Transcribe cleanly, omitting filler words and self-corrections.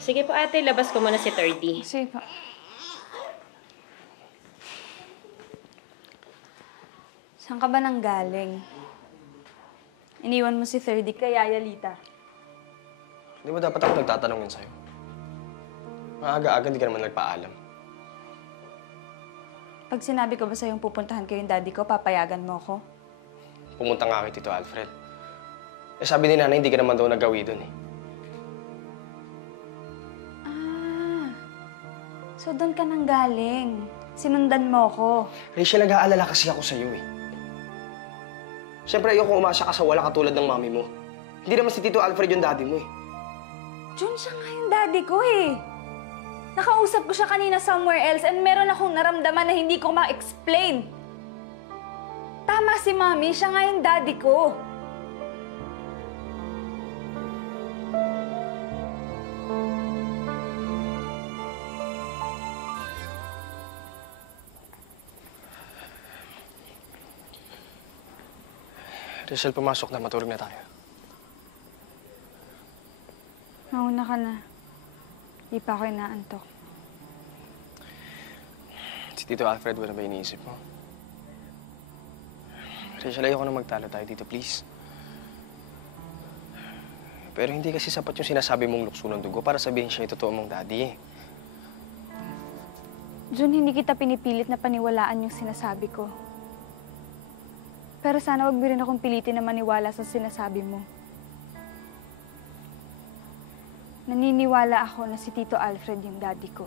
Sige po ate, labas ko muna si 30. Sige po. Saan ka ba nanggaling? Iniwan mo si 30 kay Yaya Lita. Di ba dapat ako nagtatanong yun sa'yo? Maaga-aga, hindi ka naman nagpaalam. Pag sinabi ko ba sa'yong pupuntahan ko yung daddy ko, papayagan mo ako? Pumunta nga kay Tito Alfred. Eh sabi ni nanay, hindi ka naman daw nagawi doon eh. So doon ka nanggaling. Sinundan mo ko. Rachel, nag-aalala kasi ako sa'yo eh. Siyempre, ayoko umasa ka sa wala katulad ng mami mo. Hindi naman si Tito Alfred yung daddy mo eh. Jun, siya nga yung daddy ko eh. Nakausap ko siya kanina somewhere else and meron akong naramdaman na hindi ko ma-explain. Tama si Mami, siya nga yung daddy ko. Rachel, pumasok na. Matulog na tayo. Mauna ka na. Di pa ako inaantok. Si Tito Alfred, wala ba iniisip mo? Rachel, ayoko na magtalo tayo dito, please. Pero hindi kasi sapat yung sinasabi mong lukso ng dugo para sabihin siya yung totoo mong daddy. Jun, hindi kita pinipilit na paniwalaan yung sinasabi ko. Pero sana wag mo rin akong pilitin na maniwala sa sinasabi mo. Naniniwala ako na si Tito Alfred yung daddy ko.